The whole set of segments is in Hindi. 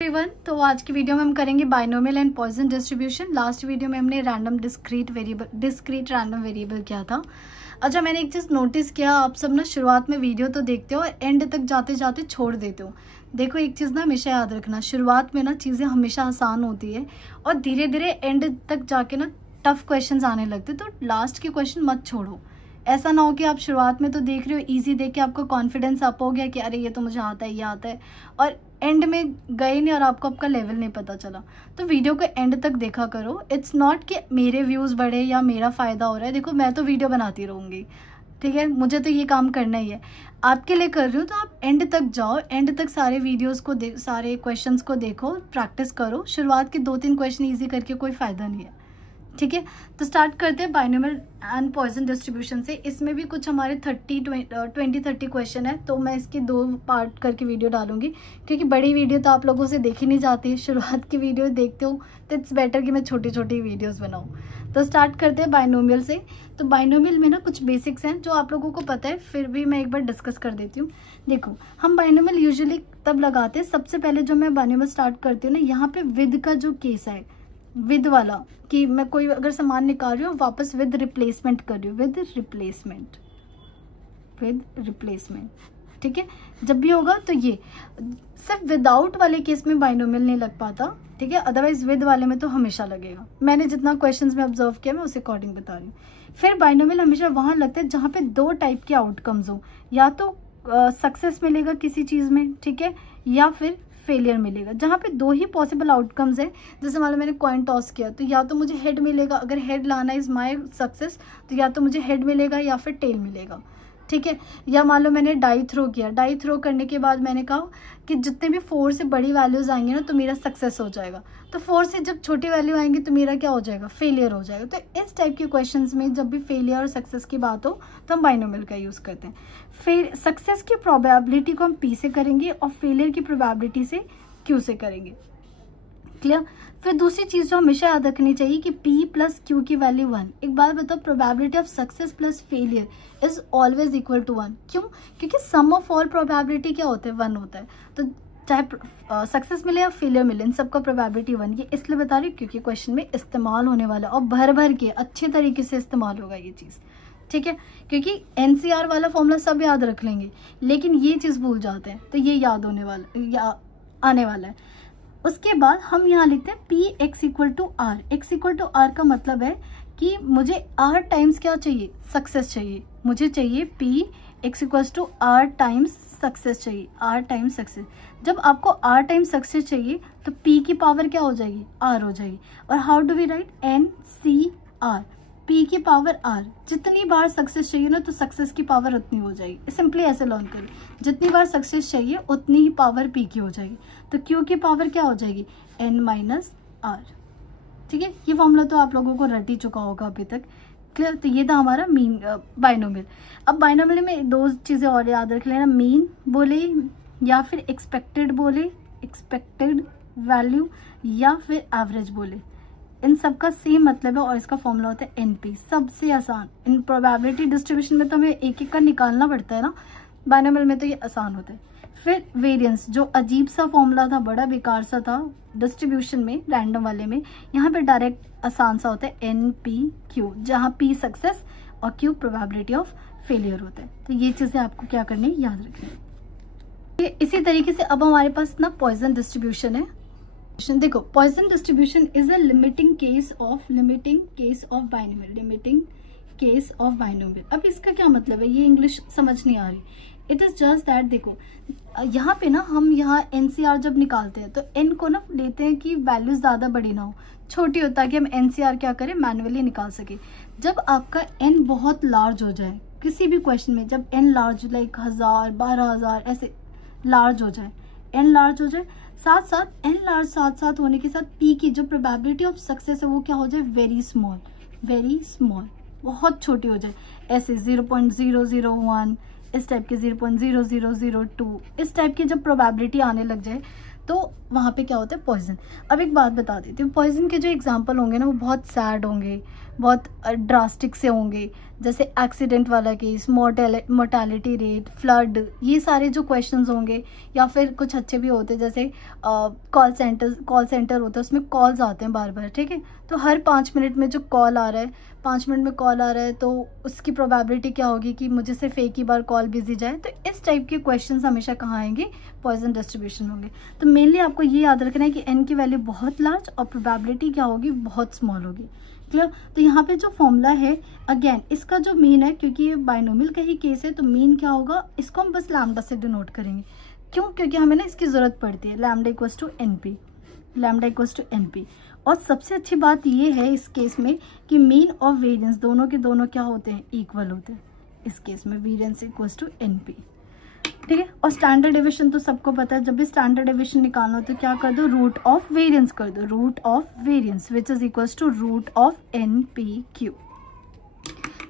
एवरीवन, तो आज की वीडियो में हम करेंगे binomial and Poisson distribution. Last video में हमने रैंडम डिस्क्रीट रैंडम वेरिएबल किया था। अच्छा, मैंने एक चीज़ नोटिस किया, आप सब ना शुरुआत में वीडियो तो देखते हो और एंड तक जाते जाते छोड़ देते हो। देखो, एक चीज़ ना हमेशा याद रखना, शुरुआत में ना चीज़ें हमेशा आसान होती है और धीरे धीरे एंड तक जाके ना टफ क्वेश्चन आने लगते, तो लास्ट के क्वेश्चन मत छोड़ो। ऐसा ना हो कि आप शुरुआत में तो देख रहे हो, इजी देख के आपका कॉन्फिडेंस अप हो गया कि अरे ये तो मुझे आता है, ये आता है, और एंड में गए नहीं और आपको आपका लेवल नहीं पता चला। तो वीडियो को एंड तक देखा करो। इट्स नॉट कि मेरे व्यूज़ बढ़े या मेरा फ़ायदा हो रहा है। देखो, मैं तो वीडियो बनाती रहूँगी, ठीक है, मुझे तो ये काम करना ही है, आपके लिए कर रही हूँ। तो आप एंड तक जाओ, एंड तक सारे वीडियोज़ को सारे क्वेश्चंस को देखो, प्रैक्टिस करो। शुरुआत के 2-3 क्वेश्चन ईजी करके कोई फ़ायदा नहीं है, ठीक है। तो स्टार्ट करते हैं बाइनोमियल एंड पॉइसन डिस्ट्रीब्यूशन से। इसमें भी कुछ हमारे 20-30 क्वेश्चन है, तो मैं इसकी 2 पार्ट करके वीडियो डालूंगी, क्योंकि बड़ी वीडियो तो आप लोगों से देखी नहीं जाती है। शुरुआत की वीडियो देखते हो तो इट्स बेटर कि मैं छोटी छोटी वीडियोस बनाऊं। तो स्टार्ट करते हैं बाइनोमियल से। तो बाइनोमियल में ना कुछ बेसिक्स हैं जो आप लोगों को पता है, फिर भी मैं एक बार डिस्कस कर देती हूँ। देखो, हम बाइनोमियल यूजुअली तब लगाते हैं, सबसे पहले जो मैं बाइनोमियल स्टार्ट करती हूँ ना, यहाँ पे विद का जो केस है, विद वाला, कि मैं कोई अगर सामान निकाल रही हूँ वापस विद रिप्लेसमेंट कर रही हूँ, विद रिप्लेसमेंट, ठीक है। जब भी होगा तो ये सिर्फ विदाउट वाले केस में बाइनोमियल नहीं लग पाता, ठीक है, अदरवाइज विद वाले में तो हमेशा लगेगा। मैंने जितना क्वेश्चंस में ऑब्जर्व किया मैं उस अकॉर्डिंग बता रही हूँ। फिर बाइनोमियल हमेशा वहाँ लगता है जहाँ पे 2 टाइप के आउटकम्स हो, या तो सक्सेस मिलेगा किसी चीज़ में, ठीक है, या फिर फेलियर मिलेगा। जहाँ पे 2 ही पॉसिबल आउटकम्स है, जैसे मान लो मैंने कॉइन टॉस किया, तो या तो मुझे हेड मिलेगा, अगर हेड लाना इज माय सक्सेस, तो या तो मुझे हेड मिलेगा या फिर टेल मिलेगा, ठीक है। या मान लो मैंने डाई थ्रो किया, डाई थ्रो करने के बाद मैंने कहा कि जितने भी 4 से बड़ी वैल्यूज आएंगे ना तो मेरा सक्सेस हो जाएगा, तो 4 से जब छोटी वैल्यू आएंगी तो मेरा क्या हो जाएगा, फेलियर हो जाएगा। तो इस टाइप के क्वेश्चंस में जब भी फेलियर और सक्सेस की बात हो तो हम बाइनोमियल का यूज़ करते हैं। फिर सक्सेस की प्रोबेबिलिटी को हम पी से करेंगे और फेलियर की प्रोबेबिलिटी से क्यू से करेंगे, क्लियर। फिर दूसरी चीज जो हमेशा याद रखनी चाहिए कि P प्लस क्यू की वैल्यू 1। एक बात बताओ, probability of success plus failure is always equal to 1। क्यों? क्योंकि सम ऑफ ऑल प्रोबेबिलिटी क्या होता है, 1 होता है। तो चाहे सक्सेस मिले या फेलियर मिले, इन सबका प्रोबेबिलिटी 1। ये इसलिए बता रही हूँ क्योंकि क्वेश्चन में इस्तेमाल होने वाला और भर भर के अच्छे तरीके से इस्तेमाल होगा ये चीज़, ठीक है। क्योंकि एनसीआर वाला फॉर्मूला सब याद रख लेंगे, लेकिन ये चीज़ भूल जाते हैं, तो ये याद होने वाला या आने वाला है। उसके बाद हम यहाँ लिखते हैं P X equal to R. X equal to R का मतलब है कि मुझे आर टाइम्स क्या चाहिए, सक्सेस चाहिए। मुझे चाहिए P X equal to R times success चाहिए, आर टाइम्स सक्सेस। जब आपको आर टाइम्स सक्सेस चाहिए तो पी की पावर क्या हो जाएगी, आर हो जाएगी। और how do we write, N C R, P की पावर आर। जितनी बार सक्सेस चाहिए ना तो सक्सेस की पावर उतनी हो जाएगी। सिंपली ऐसे लर्न करें, जितनी बार सक्सेस चाहिए उतनी ही पावर पी की हो जाएगी। तो क्यू की पावर क्या हो जाएगी, एन माइनस आर, ठीक है। ये फॉर्मूला तो आप लोगों को रट ही चुका होगा अभी तक, क्लियर। तो ये था हमारा मीन बाइनोमियल। अब बाइनोमियल में 2 चीज़ें और याद रख लेना, मीन बोले या फिर एक्सपेक्टेड बोले, एक्सपेक्टेड वैल्यू, या फिर एवरेज बोले, इन सब का सेम मतलब है और इसका फॉर्मूला होता है एनपी। सबसे आसान इन प्रोबेबिलिटी डिस्ट्रीब्यूशन में तो हमें एक एक का निकालना पड़ता है ना, बाइनोमियल में तो ये आसान होता है। फिर वेरिएंस, जो अजीब सा फॉर्मूला था, बड़ा बेकार सा था डिस्ट्रीब्यूशन में, रैंडम वाले में, यहाँ पे डायरेक्ट आसान सा होता है एन पी क्यू, जहाँ पी सक्सेस और क्यू प्रोबेबिलिटी ऑफ फेलियर होता है। तो ये चीज़ें आपको क्या करनी है, याद रखनी है। इसी तरीके से अब हमारे पास ना पॉइसन डिस्ट्रीब्यूशन है। देखो, Poisson distribution is a limiting case of binomial, limiting case of binomial. अब इसका क्या मतलब है, ये इंग्लिश समझ नहीं आ रही। इट इज जस्ट दैट, देखो यहाँ पे ना हम यहाँ एनसीआर जब निकालते हैं तो एन को ना लेते हैं कि वैल्यूज ज्यादा बड़ी ना हो, छोटी हो, ताकि हम एनसीआर क्या करें, मैनुअली निकाल सके। जब आपका एन बहुत लार्ज हो जाए किसी भी क्वेश्चन में, जब एन लार्ज लाइक 1000, 12,000 ऐसे लार्ज हो जाए, एन लार्ज हो जाए, साथ साथ एन लार्ज साथ होने के साथ पी की जो प्रोबेबिलिटी ऑफ सक्सेस है वो क्या हो जाए, वेरी स्मॉल, बहुत छोटी हो जाए। ऐसे 0.001, इस टाइप के 0.0002, इस टाइप की जब प्रोबेबिलिटी आने लग जाए तो वहाँ पे क्या होता है, पॉइजन। अब एक बात बता देती हूँ, पॉइजन के जो एग्जाम्पल होंगे ना वो बहुत सैड होंगे, बहुत ड्रास्टिक से होंगे, जैसे एक्सीडेंट वाला केस, मोर्टेलिटी रेट, फ्लड, ये सारे जो क्वेश्चंस होंगे, या फिर कुछ अच्छे भी होते हैं जैसे कॉल सेंटर होता है, उसमें कॉल्स आते हैं बार बार, ठीक है। तो हर 5 मिनट में जो कॉल आ रहा है, 5 मिनट में कॉल आ रहा है, तो उसकी प्रोबेबिलिटी क्या होगी कि मुझे सिर्फ एक ही बार कॉल बिजी जाए। तो इस टाइप के क्वेश्चंस हमेशा कहाँ आएंगे, पॉइजन डिस्ट्रीब्यूशन होंगे। तो मेनली आपको ये याद रखना है कि एन की वैल्यू बहुत लार्ज और प्रोबेबिलिटी क्या होगी, बहुत स्मॉल होगी। क्लियर। तो यहाँ पे जो फॉर्मूला है, अगेन इसका जो मीन है, क्योंकि ये बाइनोमियल का ही केस है, तो मीन क्या होगा, इसको हम बस लैम्डा से डिनोट करेंगे। क्यों? क्योंकि हमें ना इसकी जरूरत पड़ती है। Lambda equals to NP, lambda equals to NP. और सबसे अच्छी बात ये है इस केस में कि मीन और वेरिएंस दोनों के दोनों क्या होते हैं, इक्वल होते हैं। इस केस में वेरिएंस इक्वल्स टू एनपी, ठीक है। और स्टैंडर्ड डेविएशन तो सबको पता है, जब भी स्टैंडर्ड डेविएशन निकालना हो तो क्या कर दो, रूट ऑफ वेरिएंस कर दो, root of variance which is equals to root of NPQ।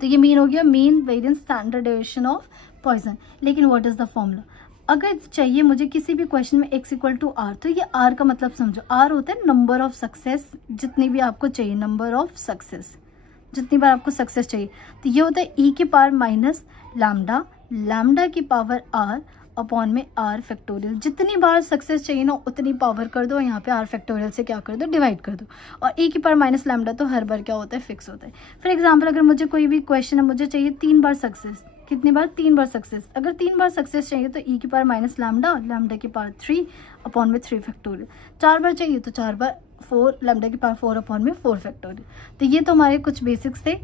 तो ये मीन हो गया, mean variance standard deviation of Poisson. लेकिन व्हाट इज द फॉर्मूला? अगर चाहिए मुझे किसी भी क्वेश्चन में x इक्वल टू आर, तो ये r का मतलब समझो, r होता है नंबर ऑफ सक्सेस, जितनी भी आपको चाहिए, नंबर ऑफ सक्सेस, जितनी बार आपको सक्सेस चाहिए। तो ये होता है e की पावर माइनस लैम्डा, लैम्डा की पावर r अपॉन में r फैक्टोरियल। जितनी बार सक्सेस चाहिए ना उतनी पावर कर दो, यहाँ पे r फैक्टोरियल से क्या कर दो, डिवाइड कर दो। और e की पावर माइनस लैम्डा तो हर बार क्या होता है, फिक्स होता है। फॉर एग्जाम्पल अगर मुझे कोई भी क्वेश्चन है, मुझे चाहिए 3 बार सक्सेस, कितनी बार, 3 बार सक्सेस। अगर 3 बार सक्सेस चाहिए तो e की पावर माइनस लैम्डा, लैम्डा की पावर 3 अपॉन में 3 फैक्टोरियल। 4 बार चाहिए तो 4 बार 4, लैम्डा की पावर 4 अपॉन में 4 फैक्टोरियल। तो ये तो हमारे कुछ बेसिक्स थे।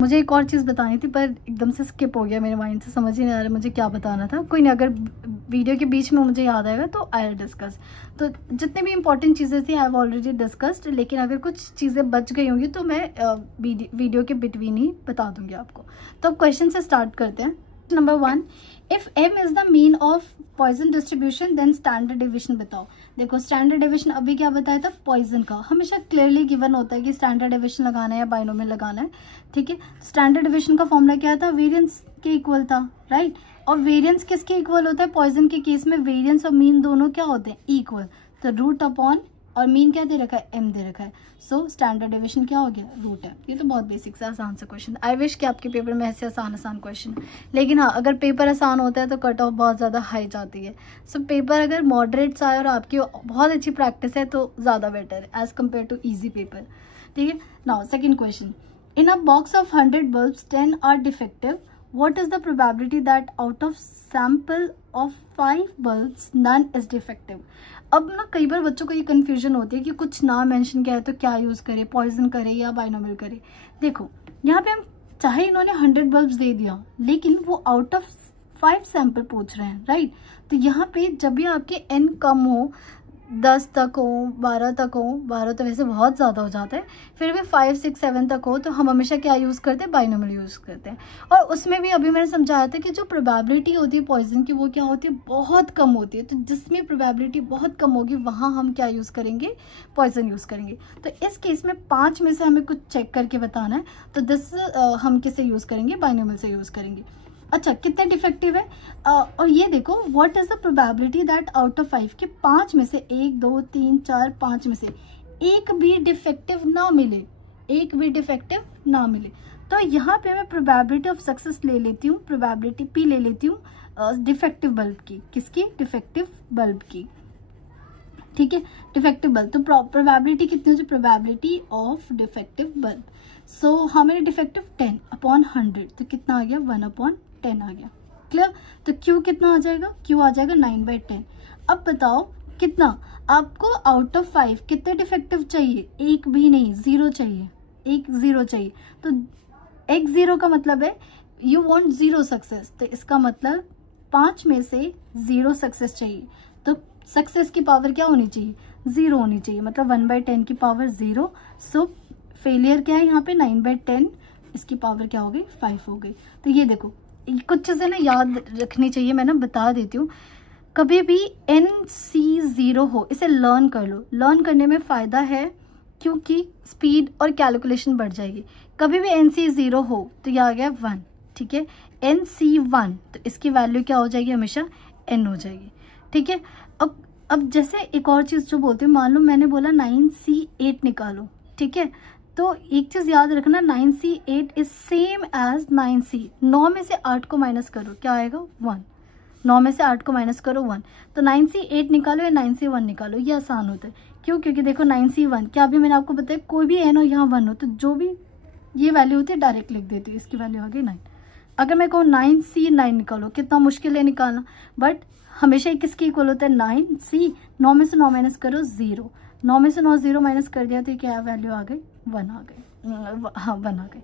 मुझे एक और चीज़ बतानी थी पर एकदम से स्किप हो गया मेरे माइंड से, समझ ही नहीं आ रहा मुझे क्या बताना था। कोई नहीं, अगर वीडियो के बीच में मुझे याद आएगा तो आई विल डिस्कस। तो जितनी भी इंपॉर्टेंट चीज़ें थी आई हैव ऑलरेडी डिस्कस्ड, लेकिन अगर कुछ चीज़ें बच गई होंगी तो मैं वीडियो के बिटवीन ही बता दूंगी आपको। तो अब क्वेश्चन से स्टार्ट करते हैं। Number 1, if m is the mean of Poisson distribution then standard deviation बताओ। देखो स्टैंडर्ड डेविएशन अभी क्या बताया था, पॉइजन का हमेशा क्लियरली गिवन होता है कि स्टैंडर्ड डेविएशन लगाना है या बाइनोमियल लगाना है, ठीक है। स्टैंडर्ड डेविएशन का फॉर्मूला क्या था, वेरिएंस के इक्वल था, राइट। और वेरिएंस किसके इक्वल होता है, पॉइजन के केस में वेरिएंस और मीन दोनों क्या होते हैं, इक्वल। तो रूट अपॉन, और मीन क्या दे रखा है, m दे रखा है। सो स्टैंडर्ड डेविएशन क्या हो गया, रूट है। ये तो बहुत बेसिक से आसान सा क्वेश्चन। आई विश कि आपके पेपर में ऐसे आसान क्वेश्चन, लेकिन हाँ अगर पेपर आसान होता है तो कट ऑफ बहुत ज़्यादा हाई जाती है। सो पेपर अगर मॉडरेट सा है और आपकी बहुत अच्छी प्रैक्टिस है तो ज़्यादा बेटर है as compare to easy paper, ठीक है। Now second question, in a box of 100 bulbs 10 are defective, what is the probability that out of sample of 5 bulbs none is defective? अब ना कई बार बच्चों को ये कंफ्यूजन होती है कि कुछ ना मेंशन किया है तो क्या यूज करें, पॉइजन करें या बाइनोमियल करें। देखो यहाँ पे हम चाहे इन्होंने 100 बल्ब्स दे दिया, लेकिन वो आउट ऑफ 5 सैंपल पूछ रहे हैं, राइट। तो यहाँ पे जब भी आपके n कम हो, 10 तक हो, 12 तक हो, 12 तो वैसे बहुत ज़्यादा हो जाता है, फिर भी 5, 6, 7 तक हो, तो हम हमेशा क्या यूज़ करते हैं, बाइनोमियल यूज़ करते हैं। और उसमें भी अभी मैंने समझाया था कि जो प्रोबेबिलिटी होती है पॉइजन की वो क्या होती है, बहुत कम होती है। तो जिसमें प्रोबेबिलिटी बहुत कम होगी वहाँ हम क्या यूज़ करेंगे, पॉइजन यूज़ करेंगे। तो इस केस में 5 में से हमें कुछ चेक करके बताना है, तो 10 हम किसे यूज़ करेंगे, बाइनोमियल से यूज़ करेंगे। अच्छा कितने डिफेक्टिव है, और ये देखो what is the probability that out of 5 के 5 में से 1, 2, 3, 4, 5 में से एक भी डिफेक्टिव ना मिले, एक भी डिफेक्टिव ना मिले। तो यहाँ पे मैं प्रोबेबिलिटी ऑफ सक्सेस ले लेती हूँ, प्रोबेबिलिटी P ले लेती हूँ डिफेक्टिव बल्ब की, किसकी, डिफेक्टिव बल्ब की, ठीक है, डिफेक्टिव बल्ब। तो प्रोबेबिलिटी कितनी होगी, प्रोबेबिलिटी ऑफ डिफेक्टिव बल्ब। सो हमारे डिफेक्टिव 10 अपॉन 100, तो कितना आ गया, 1 अपॉन 10 आ गया, क्लियर। तो Q कितना आ जाएगा, Q आ जाएगा 9/10। अब बताओ कितना आपको आउट ऑफ 5 कितने डिफेक्टिव चाहिए, एक भी नहीं, 0 चाहिए, एक 0 चाहिए। तो एक 0 का मतलब है यू वांट 0 सक्सेस, तो इसका मतलब 5 में से 0 सक्सेस चाहिए। तो सक्सेस की पावर क्या होनी चाहिए, 0 होनी चाहिए, मतलब 1/10 की पावर 0। सो फेलियर क्या है यहाँ पे, 9/10, इसकी पावर क्या हो गई, 5 हो गई। तो ये देखो कुछ चीजें ना याद रखनी चाहिए, मैं ना बता देती हूँ। कभी भी NC0 हो, इसे लर्न कर लो, लर्न करने में फ़ायदा है क्योंकि स्पीड और कैलकुलेशन बढ़ जाएगी। कभी भी NC0 हो तो यह आ गया 1, ठीक है। NC1 तो इसकी वैल्यू क्या हो जाएगी, हमेशा N हो जाएगी, ठीक है। अब जैसे एक और चीज़ जो बोलते हैं, मान लो मैंने बोला 9C8 निकालो, ठीक है। तो एक चीज याद रखना, 9C8 is same as 9C। 9 में से 8 को माइनस करो, क्या आएगा 1। 9 में से 8 को माइनस करो 1, तो 9C8 निकालो या 9C1 निकालो, ये आसान होता है। क्यों? क्योंकि देखो 9C1 क्या, अभी मैंने आपको बताया कोई भी n हो यहाँ 1 हो, तो जो भी ये वैल्यू होती है डायरेक्ट लिख देती है, इसकी वैल्यू आ गई 9। अगर मैं कहूँ 9C9 निकालो, कितना मुश्किल है निकालना, बट हमेशा किसके इक्वल होता है 9C। 9 में से 9 माइनस करो 0, 9 में से 9 0 माइनस कर दिया तो क्या वैल्यू आ गई 1 आ गई, हाँ 1 आ गई।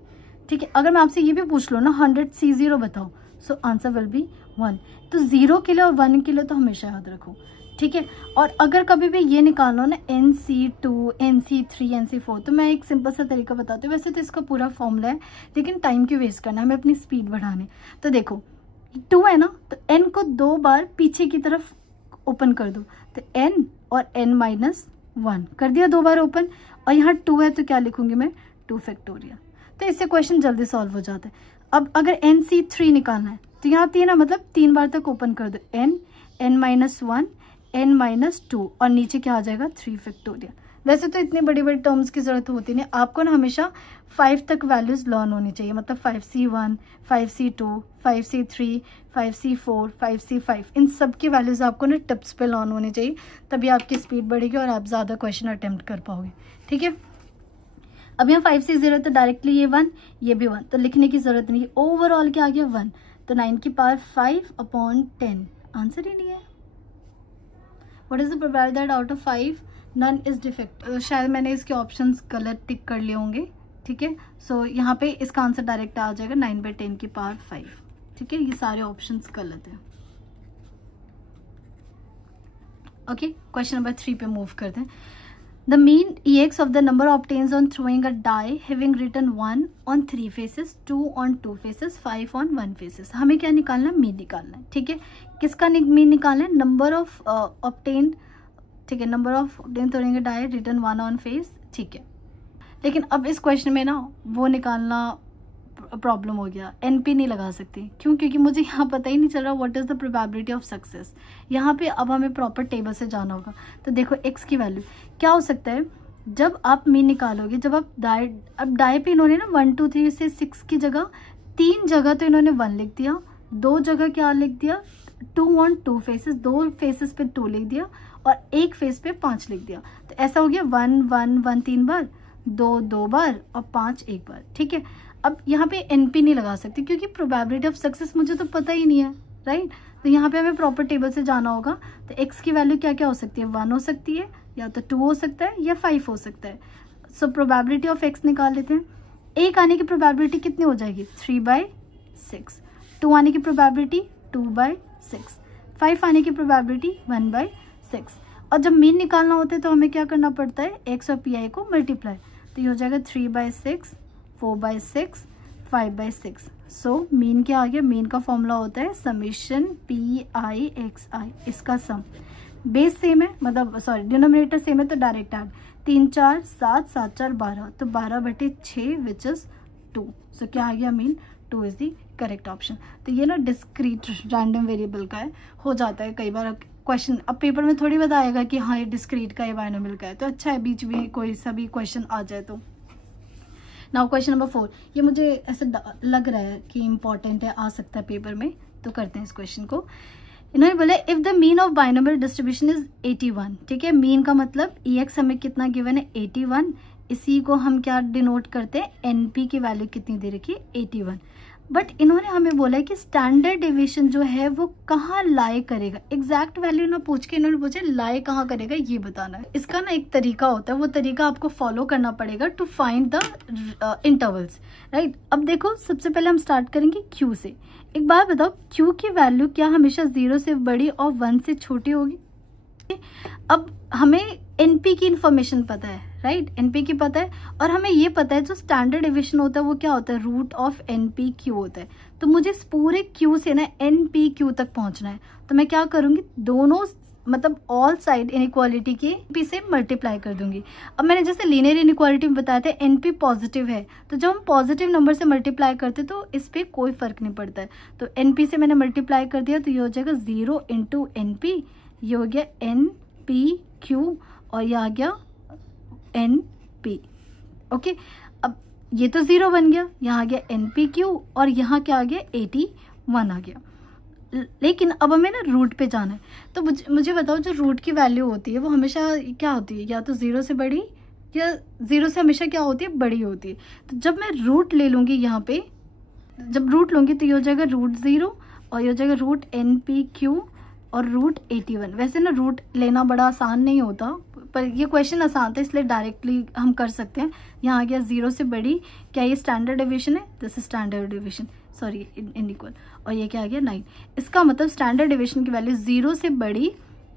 ठीक है, अगर मैं आपसे ये भी पूछ लो ना 100C0 बताओ, सो आंसर विल बी 1। तो 0 के लिए और 1 के लिए तो हमेशा याद रखो। ठीक है, और अगर कभी भी ये निकालना हो ना NC2, NC3, NC4, तो मैं एक सिंपल सा तरीका बताती हूँ। वैसे तो इसका पूरा फॉर्मूला है, लेकिन टाइम क्यों वेस्ट करना है, हमें अपनी स्पीड बढ़ाने। तो देखो 2 है ना, तो n को 2 बार पीछे की तरफ ओपन कर दो, तो n और n-1 कर दिया 2 बार ओपन, और यहाँ 2 है तो क्या लिखूंगी मैं 2 फैक्टोरियल। तो इससे क्वेश्चन जल्दी सॉल्व हो जाता है। अब अगर NC3 निकालना है तो यहाँ 3 है, मतलब 3 बार तक ओपन कर दो, n-1 n-2, और नीचे क्या आ जाएगा 3 फैक्टोरियल। वैसे तो इतनी बड़ी बड़ी टर्म्स की जरूरत होती नहीं, आपको ना हमेशा 5 तक वैल्यूज लर्न होनी चाहिए, मतलब 5C1, 5C2, 5C3, 5C4, 5C5, इन सब की वैल्यूज आपको ना टिप्स पे लर्न होनी चाहिए, तभी आपकी स्पीड बढ़ेगी और आप ज़्यादा क्वेश्चन अटेम्प्ट कर पाओगे। ठीक है, अब यहाँ 5C0 तो डायरेक्टली ये 1, ये भी 1, तो लिखने की जरूरत नहीं है। ओवरऑल क्या आ गया 1, तो 9 की पावर 5/10, आंसर ही नहीं है। What is the probability that out of 5 none is defect. शायद मैंने इसके ऑप्शंस गलत टिक कर लिए होंगे। ठीक है, सो यहाँ पे इसका आंसर डायरेक्ट आ जाएगा 9/10 की पावर 5। ठीक है, ये सारे ऑप्शंस गलत है। ओके, क्वेश्चन नंबर 3 पे मूव करते हैं। The mean EX of the number obtains on throwing a die having written 1 on 3 faces, 2 on 2 faces, 5 on 1 faces. हमें क्या निकालना है, मीन निकालना है। ठीक है, किसका मीन निकालना है, नंबर ऑफ ऑब्टेन्ड। ठीक है, number of obtained throwing a die written 1 on face. ठीक है, लेकिन अब इस क्वेश्चन में ना वो निकालना प्रॉब्लम हो गया, NP नहीं लगा सकती। क्यों? क्योंकि मुझे यहाँ पता ही नहीं चल रहा what is the probability of success. यहाँ पे अब हमें प्रॉपर टेबल से जाना होगा। तो देखो x की वैल्यू क्या हो सकता है, जब आप मीन निकालोगे, जब आप डाई पे इन्होंने ना 1 2 3 से 6 की जगह 3 जगह तो इन्होंने 1 लिख दिया, 2 जगह क्या लिख दिया 2 ऑन 2 फेसेस, 2 फेसेस पे 2 लिख दिया, और 1 फेस पे 5 लिख दिया। तो ऐसा हो गया 1 1 1 3 बार, 2 2 बार, और 5 1 बार। ठीक है, अब यहाँ पे NP नहीं लगा सकती क्योंकि प्रोबेबिलिटी ऑफ सक्सेस मुझे तो पता ही नहीं है, राइट। तो यहाँ पे हमें प्रॉपर टेबल से जाना होगा। तो x की वैल्यू क्या क्या हो सकती है, 1 हो सकती है, या तो 2 हो सकता है, या 5 हो सकता है। सो प्रोबेबिलिटी ऑफ x निकाल लेते हैं। 1 आने की प्रोबेबिलिटी कितनी हो जाएगी 3/6, 2 आने की प्रोबेबिलिटी 2/6, 5 आने की प्रोबेबिलिटी 1/6। और जब मीन निकालना होता है तो हमें क्या करना पड़ता है, x और PI को मल्टीप्लाई। तो ये हो जाएगा 3/6, 4/6, 5/6। सो मीन क्या आ गया, मीन का फॉर्मूला होता है समेशन PIXI, इसका सम। बेस सेम है, मतलब सॉरी डिनोमिनेटर सेम है, तो डायरेक्ट ऐड 3 4 7 7 4 12, तो 12/6 विच इज 2। सो क्या आ गया mean, 2 is the correct option. तो ये ना डिस्क्रीट रैंडम वेरिएबल का है, हो जाता है कई बार क्वेश्चन। अब पेपर में थोड़ी बताएगा कि हाँ ये डिस्क्रीट का, ये बाइनोमियल का है, तो अच्छा है बीच में कोई सा भी क्वेश्चन आ जाए तो। नाउ क्वेश्चन नंबर 4, ये मुझे ऐसे लग रहा है कि इम्पोर्टेंट है, आ सकता है पेपर में, तो करते हैं इस क्वेश्चन को। इन्होंने बोला if the mean of binomial distribution is 81। ठीक है, मीन का मतलब EX हमें कितना गिवन है 81, इसी को हम क्या डिनोट करते हैं, NP की वैल्यू कितनी दे रखी है 81। बट इन्होंने हमें बोला है कि स्टैंडर्ड डेविएशन जो है वो कहाँ लाई करेगा, एग्जैक्ट वैल्यू ना पूछ के इन्होंने पूछे लाई कहाँ करेगा, ये बताना है। इसका ना एक तरीका होता है, वो तरीका आपको फॉलो करना पड़ेगा to find the intervals, right. अब देखो सबसे पहले हम स्टार्ट करेंगे Q से। एक बात बताओ, Q की वैल्यू क्या हमेशा 0 से बड़ी और 1 से छोटी होगी? अब हमें NP की इंफॉर्मेशन पता है, राइट, NP की पता है, और हमें ये पता है जो स्टैंडर्ड डेविएशन होता है वो क्या होता है, रूट ऑफ NPQ होता है। तो मुझे इस पूरे Q से ना NPQ तक पहुंचना है, तो मैं क्या करूंगी, दोनों मतलब ऑल साइड इनइक्वालिटी के NP से मल्टीप्लाई कर दूंगी। अब मैंने जैसे लीनियर इनइक्वालिटी में बताया था NP पॉजिटिव है, तो जब हम पॉजिटिव नंबर से मल्टीप्लाई करते तो इस पर कोई फर्क नहीं पड़ता है। तो NP से मैंने मल्टीप्लाई कर दिया, तो ये हो जाएगा 0 × NP, ये हो गया NPQ, और ये आ गया NP। ओके, ये तो 0 बन गया, यहाँ आ गया NPQ और यहाँ क्या आ गया 81 आ गया। लेकिन अब हमें ना रूट पे जाना है, तो मुझे बताओ जो रूट की वैल्यू होती है वो हमेशा क्या होती है, या तो 0 से बड़ी या 0 से हमेशा क्या होती है, बड़ी होती है। तो जब मैं रूट ले लूँगी यहाँ पे, जब रूट लूँगी तो ये हो जाएगा √0 और ये हो जाएगा √NPQ और √81। वैसे ना रूट लेना बड़ा आसान नहीं होता, पर ये क्वेश्चन आसान था इसलिए डायरेक्टली हम कर सकते हैं। यहाँ आ गया 0 से बड़ी, क्या ये स्टैंडर्ड डिवीजन है, this is standard division, sorry inequal, और ये क्या आ गया 9। इसका मतलब स्टैंडर्ड डिवीजन की वैल्यू 0 से बड़ी,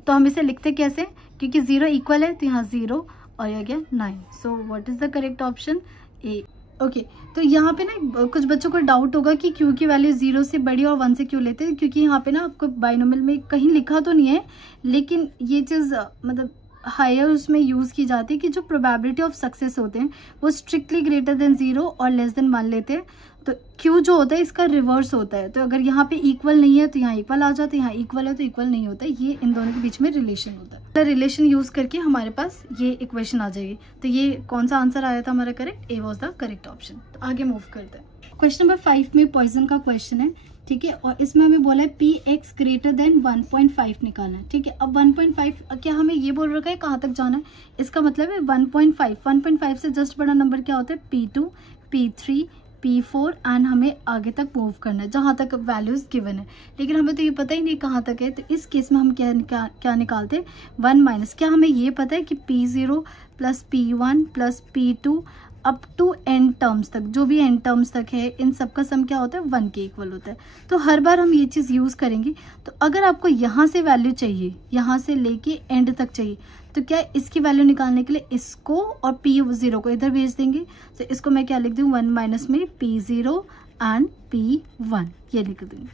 तो हम इसे लिखते कैसे, क्योंकि 0 इक्वल है तो यहाँ 0 और ये आ गया 9। सो what is the correct option, A. Okay, तो यहाँ पे ना कुछ बच्चों को डाउट होगा कि क्यू की वैल्यू 0 से बड़ी और 1 से क्यों लेते हैं, क्योंकि यहाँ पे ना आपको बाइनोमियल में कहीं लिखा तो नहीं है, लेकिन ये चीज़ मतलब हायर उसमें यूज़ की जाती है कि जो प्रोबेबिलिटी ऑफ सक्सेस होते हैं वो स्ट्रिक्टली ग्रेटर देन 0 और लेस देन 1 लेते हैं। तो क्यू जो होता है इसका रिवर्स होता है, तो अगर यहाँ पे इक्वल नहीं है तो यहाँ इक्वल आ जाता है, यहाँ इक्वल है तो इक्वल नहीं होता है, ये इन दोनों के बीच में रिलेशन होता है। तो रिलेशन यूज करके हमारे पास ये इक्वेशन आ जाएगी। तो ये कौन सा आंसर आया था हमारा correct, A was the correct option. तो आगे मूव करते हैं। क्वेश्चन नंबर 5 में पॉइजन का क्वेश्चन है, ठीक है, और इसमें हमें बोला है px ग्रेटर देन 1.5 निकालना है, ठीक है। अब 1.5 क्या हमें ये बोल रखा है कहाँ तक जाना है, इसका मतलब है 1.5 से जस्ट बड़ा नंबर क्या होता है P2, P3, P4 एंड हमें आगे तक मूव करना है जहाँ तक वैल्यूज गिवन है, लेकिन हमें तो ये पता ही नहीं कहाँ तक है। तो इस केस में हम क्या निकालते हैं 1 माइनस, क्या हमें ये पता है कि P0 plus P1 plus P2 up to N terms तक, जो भी एन टर्म्स तक है इन सब का सम क्या होता है 1 के इक्वल होता है। तो हर बार हम ये चीज़ यूज़ करेंगे। तो अगर आपको यहाँ से वैल्यू चाहिए, यहाँ से लेके एंड तक चाहिए, तो क्या इसकी वैल्यू निकालने के लिए इसको और P0 को इधर भेज देंगे। तो इसको मैं क्या लिख दूँ 1 माइनस में P0 एंड P1 ये लिख दूँगी,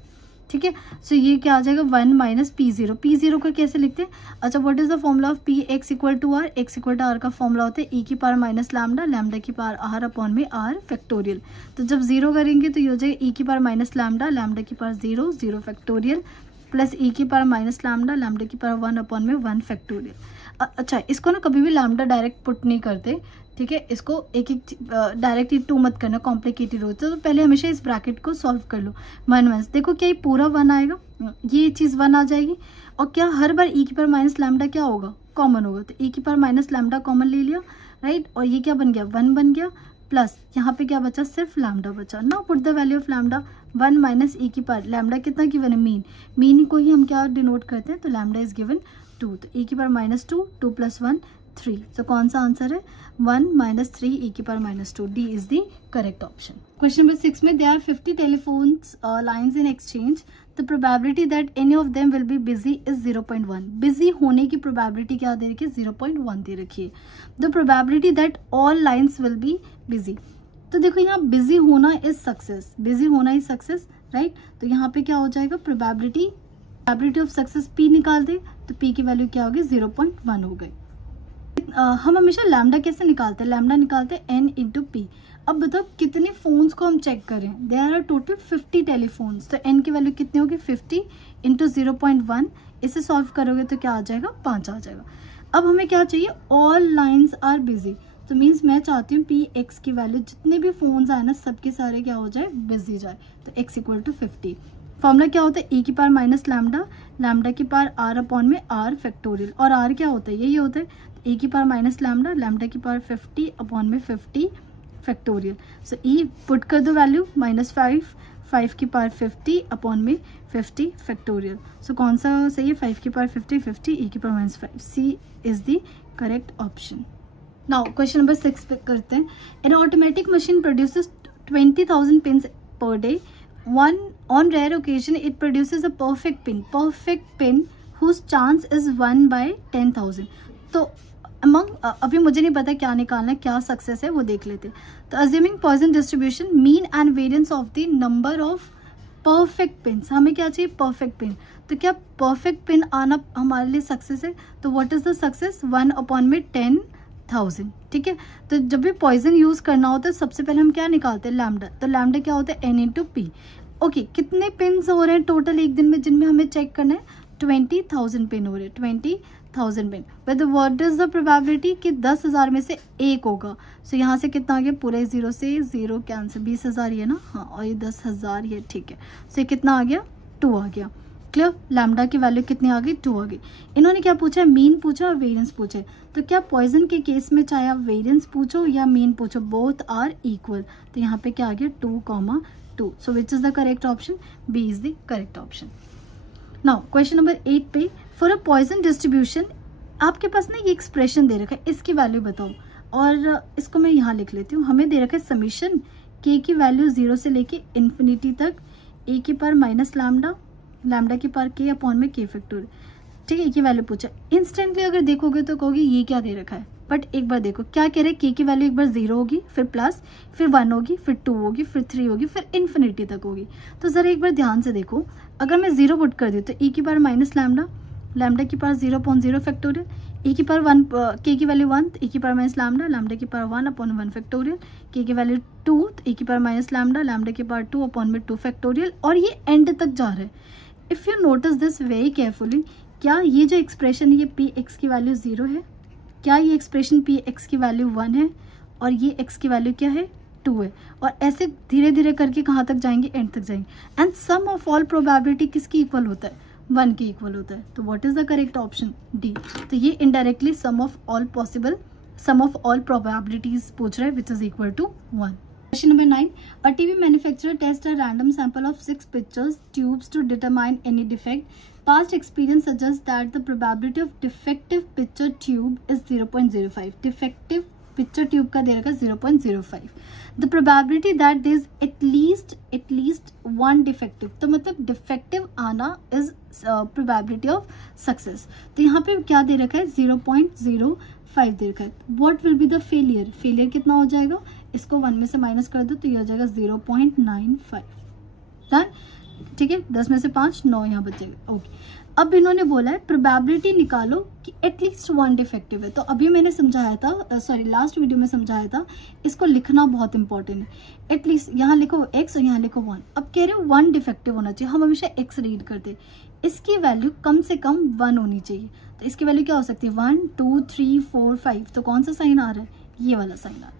ठीक है। सो ये क्या आ जाएगा 1 माइनस P0 को कैसे लिखते हैं, अच्छा what is the formula of Px equal to R, X equal to R का फॉर्मूला होता है e की पावर माइनस लैम्डा, लैम्डा की पावर आर अपॉन में आर फैक्टोरियल। तो जब 0 करेंगे तो ये हो जाएगा e की पावर माइनस लैम्डा, लैम्डा की पावर 0 फैक्टोरियल प्लस e की पावर माइनस लैम्डा, लैम्डा की पावर 1 अपॉन में 1 फैक्टोरियल। अच्छा इसको ना कभी भी लैम्डा डायरेक्ट पुट नहीं करते, ठीक है, इसको एक डायरेक्ट 2 मत करना, कॉम्प्लिकेटेड होता है। तो पहले हमेशा इस ब्रैकेट को सॉल्व कर लो 1 देखो क्या ये पूरा 1 आएगा, ये चीज़ 1 आ जाएगी, और क्या हर बार e की पावर माइनस लैम्डा क्या होगा कॉमन होगा, तो e की पावर माइनस लैम्डा कॉमन ले लिया, राइट, और ये क्या बन गया 1 बन गया, प्लस यहाँ पे क्या बचा सिर्फ लैम्डा बचा। Now put the value of lambda 1 minus e की पावर लैम्डा कितना गिवन है मीन को ही हम क्या डिनोट करते हैं, तो लैम्डा इज गिवन 2, तो e की पावर माइनस 2 प्लस 1 3। तो कौन सा आंसर है 1 माइनस 3 e की power minus 2, D is the correct option. Question number 6 में there are 50 telephones lines in exchange, the probability that any of them will be busy is 0.1। Busy होने की प्रोबेबिलिटी क्या दे रखी है 0.1 दे रखी है। The probability that all lines will be busy, तो देखो यहाँ बिजी होना इज सक्सेस, बिजी होना इज सक्सेस, राइट। तो यहाँ पे क्या हो जाएगा प्रोबेबिलिटी ऑफ सक्सेस P निकाल दे, तो P की वैल्यू क्या होगी 0.1 हो गई। हम हमेशा लैम्डा कैसे निकालते हैं, लैम्डा निकालते हैं n इंटू पी। अब बताओ कितने फोन्स को हम चेक करें, देयर आर टोटल 50 टेलीफोन्स, तो n की वैल्यू कितनी होगी 50 इंटू 0.1, इसे सॉल्व करोगे तो क्या आ जाएगा 5 आ जाएगा। अब हमें क्या चाहिए ऑल लाइन्स आर बिजी, तो मीन्स मैं चाहती हूँ Px की वैल्यू जितने भी फोन्स आए ना सबके सारे क्या हो जाए बिजी जाए, तो x इक्वल टू 50। फॉर्मूला क्या होता है e की पावर माइनस लैम्डा, लैम्डा की पावर r अपॉन में r फैक्टोरियल, और r क्या होता है यही होता है e की पावर माइनस लैम्डा, लैम्डा की पावर 50 अपॉन में 50 फैक्टोरियल। सो e पुट कर दो वैल्यू -5 की पावर 50 अपॉन में 50 फैक्टोरियल। सो कौन सा सही है 5 की पावर 50 e की power -5, C is the correct option. Now question number 6 पे करते हैं। An automatic machine produces 20,000 pins per day, on rare occasion it produces a perfect pin whose chance is 1 by 10,000। तो अभी मुझे नहीं पता क्या निकालना है, क्या सक्सेस है वो देख लेते हैं। तो assuming Poisson distribution mean and variance of the number of perfect pins, हमें क्या चाहिए परफेक्ट पिन, तो क्या परफेक्ट पिन आना हमारे लिए सक्सेस है, तो what is the success 1 upon में 10,000, ठीक है। तो जब भी पॉइजन यूज करना होता है सबसे पहले हम क्या निकालते हैं लैम्डा, तो लैम्डा क्या होता है n इंटू पी। ओके कितने पिन्स हो रहे हैं टोटल एक दिन में जिनमें हमें चेक करना है 20,000 पिन हो रहे हैं, 1000 bin, but what is the probability कि 10,000 में से एक होगा। सो यहाँ से कितना आ गया, पूरे 0 से 0 कैंसिल, 20,000 ये ना, हाँ, और ये 10,000 ये, ठीक है। सो ये कितना आ गया, 2 आ गया। क्लियर, लैम्डा की वैल्यू कितनी आ गई, 2 आ गई। इन्होंने क्या पूछा है, मीन पूछा और वेरिएंस पूछे। तो क्या पॉइजन के केस में चाहे आप वेरिएंस पूछो या मीन पूछो, बोथ आर इक्वल। तो यहाँ पे क्या आ गया, 2,2। So which is the correct option, B is the correct option. Now question number 8 पे, फॉर अ पॉइजन डिस्ट्रीब्यूशन, आपके पास ना ये एक्सप्रेशन दे रखा है, इसकी वैल्यू बताओ। और इसको मैं यहाँ लिख लेती हूँ। हमें दे रखा है समीशन के की वैल्यू 0 से लेके इन्फिनिटी तक, ए की पावर माइनस लैम्डा, लैम्डा की पावर के अपॉन में के फैक्टोरियल, ठीक है। ये वैल्यू पूछा, इंस्टेंटली अगर देखोगे तो कहोगे ये क्या दे रखा है, बट एक बार देखो क्या कह रहे हैं, के की वैल्यू एक बार 0 होगी, फिर प्लस, फिर 1 होगी, फिर 2 होगी, फिर 3 होगी, फिर इन्फिनिटी तक होगी। तो जरा एक बार ध्यान से देखो, अगर मैं 0 पुट कर दूँ तो e की पावर माइनस लैम्डा, लैम्डा की पावर 0/0 फैक्टोरियल, e की पावर 1, के की वैल्यू 1, e की पावर माइनस लैम्डा, लैम्डा की पावर 1/1 फैक्टोरियल, के की वैल्यू 2, तो e की पावर माइनस लैम्डा, लैम्डा की पावर 2/2 फैक्टोरियल, और ये एंड तक जा रहा है। If you notice this very carefully, क्या ये जो एक्सप्रेशन है ये पी एक्स की वैल्यू 0 है, क्या ये एक्सप्रेशन पी एक्स की वैल्यू 1 है, और ये एक्स की वैल्यू क्या है, 2 है। और ऐसे धीरे धीरे करके कहाँ तक जाएंगे, एंड तक जाएंगे। And sum of all probability किसकी इक्वल होता है, 1 के इक्वल होता है। तो what is the correct option, D. तो ये indirectly sum of all probabilities पूछ रहा है, which is equal to 1। Question number 9. A TV manufacturer tests a random sample of 6 pictures tubes to determine any defect. Past experience suggests that the probability of defective picture tube is 0.05. Defective picture tube का दे रखा 0.05. The probability that there is at least one defective. तो मतलब defective आना is probability of success. तो यहाँ पे क्या दे रखा है, 0.05 दे रखा है। What will be the failure? Failure कितना हो जाएगा, इसको 1 में से माइनस कर दो तो ये हो जाएगा 0.95। डन, ठीक है। 10 में से 5, 9 यहाँ बचेगा। ओके, अब इन्होंने बोला है प्रोबेबिलिटी निकालो कि एटलीस्ट 1 डिफेक्टिव है। तो अभी मैंने समझाया था, लास्ट वीडियो में समझाया था, इसको लिखना बहुत इंपॉर्टेंट है। एटलीस्ट यहाँ लिखो x और यहाँ लिखो 1। अब कह रहे हो 1 डिफेक्टिव होना चाहिए, हम हमेशा x रीड करते, इसकी वैल्यू कम से कम 1 होनी चाहिए। तो इसकी वैल्यू क्या हो सकती है, 1, 2, 3, 4, 5। तो कौन सा साइन आ रहा है, ये वाला साइन आ रहा है।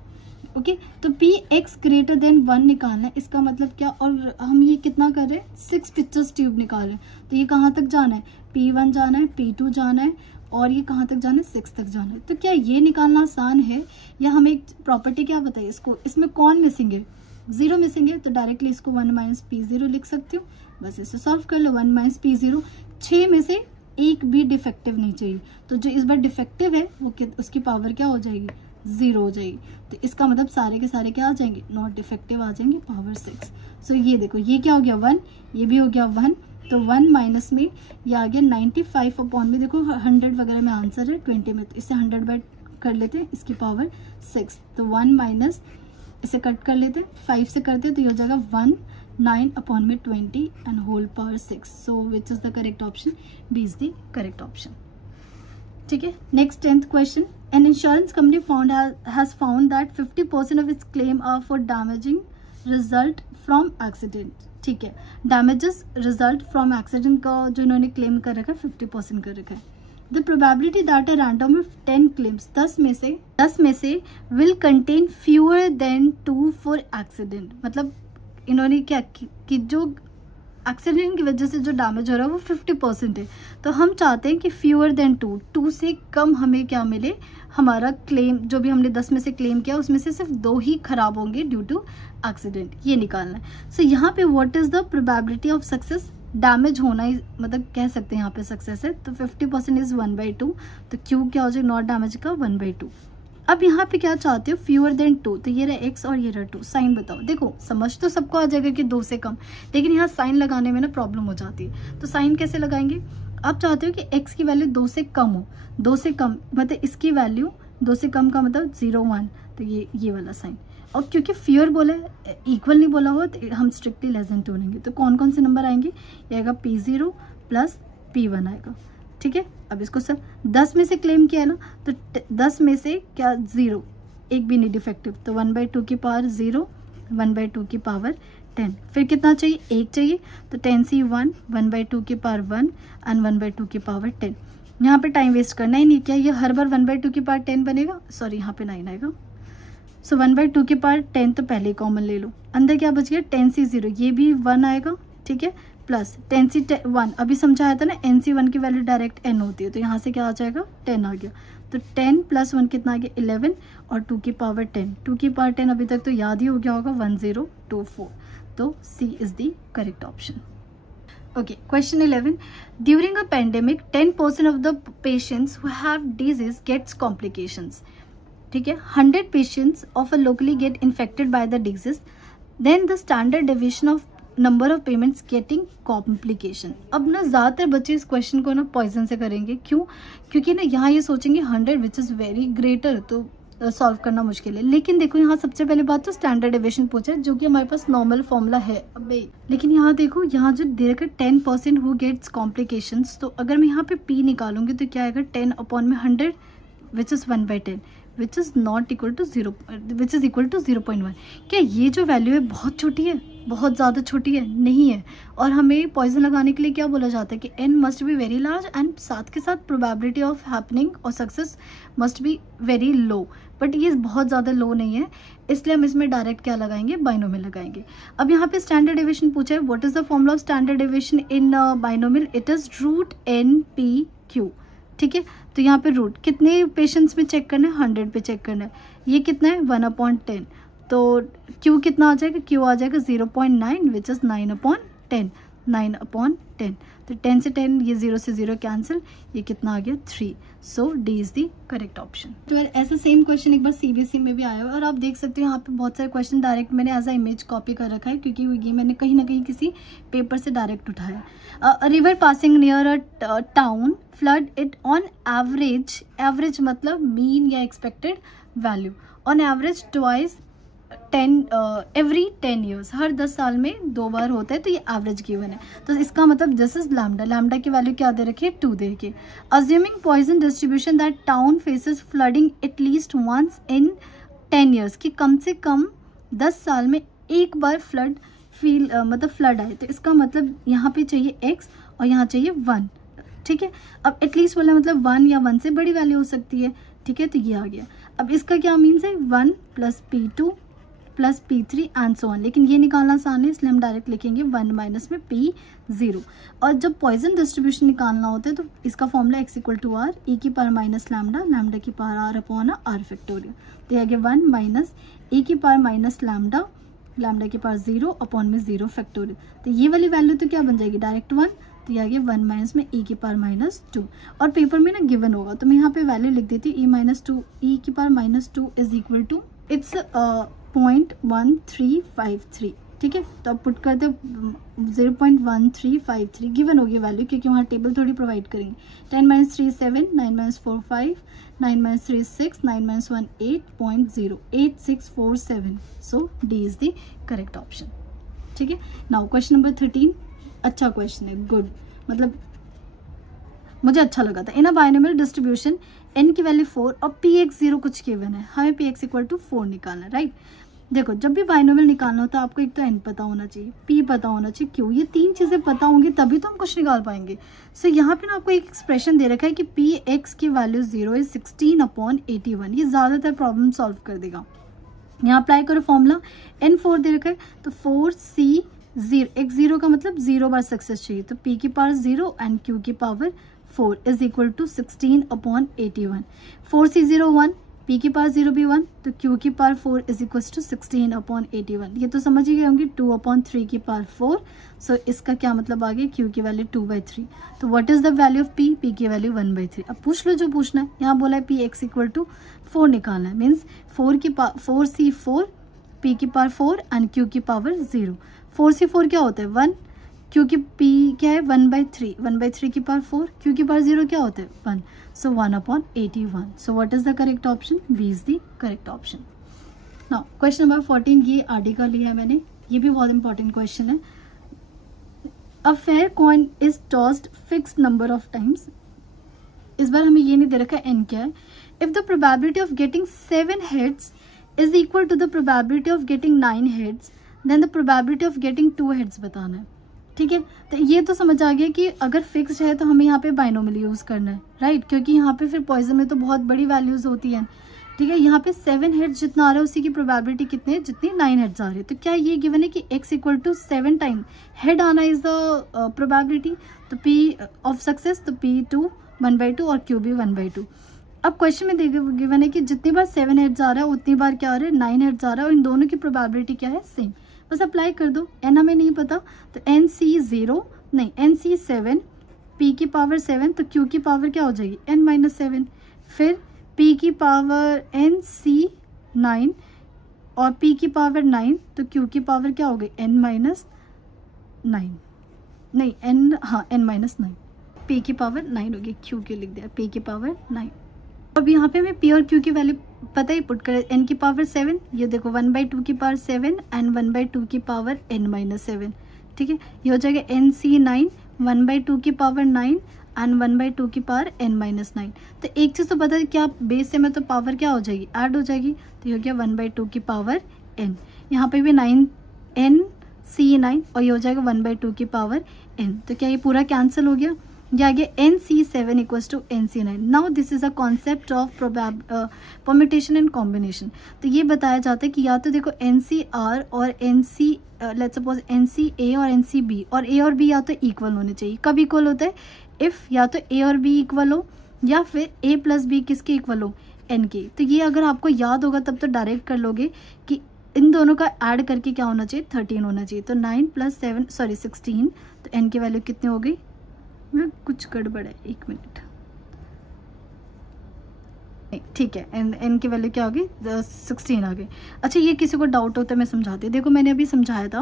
ओके, तो पी एक्स ग्रेटर देन 1 निकालना है, इसका मतलब क्या, और हम ये कितना कर रहे हैं, 6 पिक्चर्स ट्यूब निकाल रहे हैं। तो ये कहाँ तक जाना है, P1 जाना है, P2 जाना है, और ये कहाँ तक जाना है, 6 तक जाना है। तो क्या ये निकालना आसान है, या हमें एक प्रॉपर्टी क्या बताइए इसको, इसमें कौन मिसिंग है, 0 मिसिंग है। तो डायरेक्टली इसको 1 - P0 लिख सकती हूँ, बस इसे सॉल्व कर लो। 1 - P0, 6 में से एक भी डिफेक्टिव नहीं चाहिए। तो जो इस बार डिफेक्टिव है वो उसकी पावर क्या हो जाएगी, 0 हो जाएगी। तो इसका मतलब सारे के सारे क्या आ जाएंगे, नॉट डिफेक्टिव आ जाएंगे, पावर 6। सो ये देखो, ये क्या हो गया 1, ये भी हो गया 1। तो 1 माइनस में ये आ गया 95 अपॉन में, देखो 100 वगैरह में आंसर है 20 में, तो इसे 100 बाय कर लेते हैं, इसकी पावर 6। तो 1 माइनस इसे कट कर लेते हैं, 5 से करते हैं तो ये हो जाएगा 1, 9 अपॉन में 20 and whole power 6। So which is the correct option, B is the correct option. ठीक है, next 10th question. An insurance company has found that 50% of its claim are for damaging result from accident. ठीक है, damages result from accident का जो इन्होंने क्लेम कर रखा है 50% कर रखा है। The probability that a random of 10 claims, 10 में से will contain fewer than 2 for accident। मतलब इन्होंने क्या कि जो एक्सीडेंट की वजह से जो डैमेज हो रहा है वो 50% है। तो हम चाहते हैं कि फ्यूअर देन 2 से कम हमें क्या मिले, हमारा क्लेम जो भी हमने 10 में से क्लेम किया उसमें से सिर्फ 2 ही खराब होंगे ड्यू टू एक्सीडेंट, ये निकालना है। सो यहाँ पे what is the probability of success, damage होना ही मतलब कह सकते हैं यहाँ पे सक्सेस है। तो 50% इज 1/2, तो क्यू क्या हो जाएगा, नॉट डैमेज का 1/2। अब यहाँ पे क्या चाहते हो, फ्यूअर देन 2, तो ये रहा x और ये रहा 2। साइन बताओ, देखो समझ तो सबको आ जाएगा कि 2 से कम, लेकिन यहाँ साइन लगाने में ना प्रॉब्लम हो जाती है। तो साइन कैसे लगाएंगे, आप चाहते हो कि x की वैल्यू 2 से कम हो, 2 से कम मतलब इसकी वैल्यू 2 से कम का मतलब 0, 1, तो ये वाला साइन। और क्योंकि फ्यूअर बोला है, इक्वल नहीं बोला हुआ, तो हम स्ट्रिक्टली लेस देन 2 लेंगे। तो कौन कौन से नंबर आएंगे, ये आएगा P0 प्लस P1 आएगा। ठीक है, अब इसको सब 10 में से क्लेम किया है ना, तो 10 में से क्या 0, एक भी नहीं डिफेक्टिव, तो 1/2 की पावर 0, 1/2 की पावर 10। फिर कितना चाहिए, 1 चाहिए, तो 10 से 1, 1/2 की पावर 1 एंड 1/2 की पावर 10। यहाँ पे टाइम वेस्ट करना ही नहीं। क्या ये हर बार 1/2 की पावर 10 बनेगा? सॉरी, यहाँ पे 9 आएगा। सो 1/2 की पावर 10 तो पहले ही कॉमन ले लो। अंदर क्या बच गया? 10c0, ये भी 1 आएगा, ठीक है, प्लस 10c1, अभी समझाया था ना, nc1 की वैल्यू डायरेक्ट n होती है, तो यहाँ से क्या आ जाएगा? 10 आ गया। तो 10 + 1 कितना आ गया? 11, और 2 की पावर 10, 2 की पावर 10 अभी तक तो याद ही हो गया होगा, 1024। तो C is the correct option. Okay, question 11. During a pandemic, 10% of the patients who have disease gets complications. ठीक है, 100 patients of a locally get infected by the disease. Then the standard deviation of number of payments getting complication. अब ना ज़्यादातर बच्चे इस क्वेश्चन को ना पॉइजन से करेंगे। क्यों? क्योंकि ना यहाँ ये सोचेंगे 100 विच इज़ वेरी ग्रेटर, तो सॉल्व करना मुश्किल है। लेकिन देखो यहाँ सबसे पहले बात तो स्टैंडर्ड डेविएशन पूछा है, जो कि हमारे पास नॉर्मल फॉर्मूला है। अबे लेकिन यहाँ देखो, यहाँ जो दे रखा है 10% हु गेट्स कॉम्प्लिकेशंस, तो अगर मैं यहाँ पे p निकालूंगी तो क्या आएगा? 10/100 which is 1/10 which is not equal to 0, which is equal to 0.1। क्या ये जो वैल्यू है बहुत छोटी है? बहुत ज़्यादा छोटी है? नहीं है। और हमें पॉइजन लगाने के लिए क्या बोला जाता है कि n must be very large and साथ के साथ प्रोबेबिलिटी ऑफ हैपनिंग और success must be very low, but ये बहुत ज़्यादा लो नहीं है, इसलिए हम इसमें डायरेक्ट क्या लगाएंगे? बाइनोमियल लगाएंगे। अब यहाँ पे स्टैंडर्ड डेविएशन पूछा है, what is the formula of standard deviation in binomial? It is √NPQ, ठीक है। तो यहाँ पे रूट कितने पेशेंट्स में चेक करना है? 100 पे चेक करना है। ये कितना है? 1/10। तो Q कितना आ जाएगा? Q आ जाएगा 0.9 विच इज़ 9/10, 9/10। तो 10 से 10, ये 0 से 0 कैंसिल, ये कितना आ गया? 3। So D is the correct option. तो यार ऐसा सेम क्वेश्चन एक बार CBSE में भी आया है, और आप देख सकते हो यहाँ पे बहुत सारे क्वेश्चन डायरेक्ट मैंने एज अ इमेज कॉपी कर रखा है, क्योंकि ये मैंने कहीं ना कहीं किसी पेपर से डायरेक्ट उठाया। River passing near a town flood it on average, average मतलब मीन या expected value, on average twice every 10 years, हर 10 साल में 2 बार होता है, तो ये एवरेज गिवन है। तो इसका मतलब दिस इज लैम्डा, लैम्डा की वैल्यू क्या दे रखी है? 2 दे के। Assuming Poisson distribution that town faces flooding at least once in 10 years, कि कम से कम 10 साल में एक बार फ्लड मतलब फ्लड आए, तो इसका मतलब यहाँ पे चाहिए x और यहाँ चाहिए 1, ठीक है। अब एटलीस्ट वाला मतलब 1 या 1 से बड़ी वैल्यू हो सकती है, ठीक है, तो ये आ गया। अब इसका क्या मीन्स है? 1 + P2 + P3 and so on, लेकिन ये निकालना आसान है, इसलिए हम डायरेक्ट लिखेंगे 1 माइनस में P0। और जब पॉइजन डिस्ट्रीब्यूशन निकालना होता है तो इसका फॉर्मूला x = r, e की पावर माइनस लैम्डा, लैम्डा की पावर r/r फैक्टोरियल। तो ये आ गया 1 माइनस e की पावर माइनस लैम्डा, लैम्डा की पावर 0/0 फैक्टोरियल। तो ये वाली वैल्यू तो क्या बन जाएगी? डायरेक्ट 1। तो ये आ गया 1 माइनस में e की पावर -2, और पेपर में ना गिवन होगा, तो मैं यहाँ पे वैल्यू लिख देती हूँ e की power -2 is equal to it's 0.1353, ठीक है। तो अब पुट करते 0.1353 गिवन होगी वैल्यू, क्योंकि वहाँ टेबल थोड़ी प्रोवाइड करेंगे। 10 - 3 7, 9 - 4 5, 9 - 3 6, 9 - 1 8.0, 8647। सो D is the correct option, ठीक है। नाउ क्वेश्चन नंबर 13, अच्छा क्वेश्चन है, गुड, मतलब मुझे अच्छा लगा था। इन अ बाइनोमियल डिस्ट्रीब्यूशन n की वैल्यू 4 और px0 कुछ गिवन है, हमें px = 4 निकालना है, राइट। देखो जब भी बाइनोमियल निकालना होता है आपको एक तो n पता होना चाहिए, p पता होना चाहिए, q, ये 3 चीजें पता होंगी तभी तो हम कुछ निकाल पाएंगे। सो यहाँ पे ना आपको एक एक्सप्रेशन दे रखा है कि px की वैल्यू 0 इज 16/81, ये ज्यादातर प्रॉब्लम सॉल्व कर देगा। यहाँ अप्लाई करो फॉर्मूला, n4 दे रखा है तो 4c0, x0 का मतलब 0 बार सक्सेस चाहिए, तो p की पावर 0 एंड q की power 4 is equal to 16/81। 4c0 1, p की पावर 0 भी 1, तो q की पावर 4 इज इक्वल टू 16/81। ये तो समझ ही गए होंगे, 2/3 की पावर 4। सो इसका क्या मतलब आ गया? q की वैल्यू 2/3। तो what is the value of p? p की वैल्यू 1/3। अब पूछ लो जो पूछना है। यहाँ बोला है px = 4 निकालना है, मीन्स 4c4, p की पावर 4 एंड q की पावर 0। 4c4 क्या होता है? 1, क्योंकि p क्या है? 1/3, 1/3 की पावर 4, q की पावर 0 क्या होता है? 1। So 1/81। So what is the correct option? B is the correct option. Now question number 14, ये आरडी का लिया है मैंने, ये भी बहुत इंपॉर्टेंट क्वेश्चन है। A fair coin is tossed fixed number of times, इस बार हमें ये नहीं दे रखा n क्या है। If the probability of getting 7 heads is equal to the probability of getting 9 heads, then the probability of getting 2 heads बताना है। ठीक है, तो ये तो समझ आ गया कि अगर फिक्स्ड है तो हमें यहाँ पे बाइनोमियल यूज़ करना है, राइट, क्योंकि यहाँ पे फिर पॉइजन में तो बहुत बड़ी वैल्यूज़ होती हैं। ठीक है, यहाँ पे 7 हेड्स जितना आ रहा है उसी की प्रोबेबिलिटी कितनी है, जितनी 9 हेड्स आ रही है। तो क्या ये गिवन है कि x equal to 7 time head आना इज द प्रोबेबिलिटी, तो p ऑफ सक्सेस, तो p2 1/2 और q भी 1/2। अब क्वेश्चन में गिवन है कि जितनी बार 7 हेड्स आ रहा है उतनी बार क्या आ रहा है, 9 हेड्स आ रहा है, और इन दोनों की प्रोबेबिलिटी क्या है, सेम। बस अप्लाई कर दो, n हमें नहीं पता तो NC 7, p की पावर 7, तो q की पावर क्या हो जाएगी, n-7, फिर p की पावर NC 9 और p की पावर 9, तो q की पावर क्या हो गई, n-9, नहीं n-9, p की पावर 9 होगी, q की लिख दिया, p की पावर 9। अब यहाँ पे हमें p और q की वैल्यू पता ही, पुट करें, n की पावर 7, ये देखो 1/2 की पावर 7 एंड 1/2 की पावर n-7, ठीक है, ये हो जाएगा NC 9 1/2 की पावर 9 एंड 1/2 की पावर n-9। तो एक चीज़ तो पता है क्या, बेस से में तो पावर क्या हो जाएगी, ऐड हो जाएगी, तो ये हो गया 1/2 की पावर n, यहाँ पे भी 9 NC9 और ये हो जाएगा 1/2 की पावर n। तो क्या ये पूरा कैंसिल हो गया, ये आ गया NC7 equals to NC9। Now this is a concept of permutation and combination. तो ये बताया जाता है कि या तो देखो NCR और NC लेट्स सपोज NCA और NCB, और A और B या तो इक्वल होने चाहिए। कब इक्वल होता है, इफ़ या तो A और B इक्वल हो या फिर A प्लस B किसके इक्वल हो, N के। तो ये अगर आपको याद होगा तब तो डायरेक्ट कर लोगे कि इन दोनों का ऐड करके क्या होना चाहिए, 13 होना चाहिए। तो 9 + 7 सॉरी 16, तो N की वैल्यू कितनी हो गई, कुछ गड़बड़ है, 1 मिनट, ठीक है, n की वैल्यू क्या होगी, 16 आ गई। अच्छा, ये किसी को डाउट होता है मैं समझाती हूँ। देखो मैंने अभी समझाया था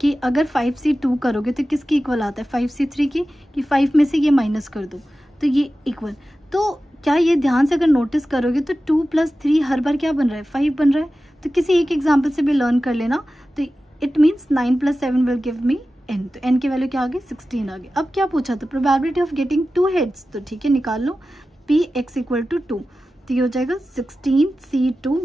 कि अगर 5C2 करोगे तो किसकी इक्वल आता है, 5C3 की, कि 5 में से ये माइनस कर दो तो ये इक्वल। तो क्या ये ध्यान से अगर नोटिस करोगे तो 2 + 3 हर बार क्या बन रहा है, 5 बन रहा है। तो किसी एक एग्जाम्पल से भी लर्न कर लेना, तो it means 9 + 7 will give me n। तो n की वैल्यू क्या आ गई, 16 आ गई। अब क्या पूछा था, प्रोबेबिलिटी ऑफ गेटिंग 2 हेड्स, तो ठीक है निकाल लो, px इक्वल टू 2, तो ये हो जाएगा 16C2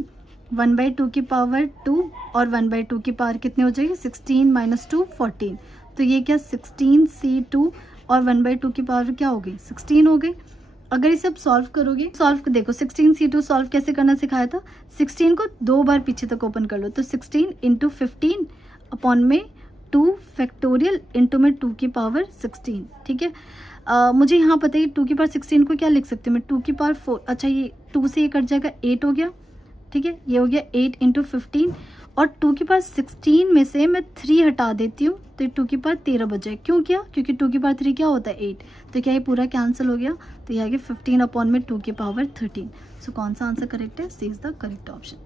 1/2 की पावर 2 और 1/2 की पावर कितनी हो जाएगी, 16 - 2 14। तो ये क्या 16C2 और 1/2 की पावर क्या हो गई, 16 हो गई। अगर इसे आप सॉल्व करोगे, सॉल्व देखो 16C2 सॉल्व कैसे करना सिखाया था, 16 को 2 बार पीछे तक ओपन कर लो, तो 16 × 15 अपॉन में 2 फैक्टोरियल इंटू में 2 की पावर 16, ठीक है। मुझे यहाँ पता है 2 की पावर 16 को क्या लिख सकते हैं मैं, 2 की पावर 4, अच्छा ये 2 से ये कट जाएगा, 8 हो गया, ठीक है, ये हो गया 8 × 15, और 2 की पावर 16 में से मैं 3 हटा देती हूँ तो 2 की पावर 13 बच जाए। क्यों किया, क्योंकि 2 की पावर 3 क्या होता है, 8। तो क्या ये पूरा कैंसिल हो गया, तो ये आ गया 15 अपॉन में 2 की पावर 13। सो कौन सा आंसर करेक्ट है, सी इज द करेक्ट ऑप्शन।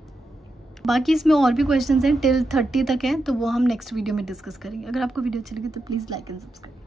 बाकी इसमें और भी क्वेश्चंस हैं टिल 30 तक हैं, तो वो हम नेक्स्ट वीडियो में डिस्कस करेंगे। अगर आपको वीडियो अच्छी लगी तो प्लीज़ लाइक एंड सब्सक्राइब।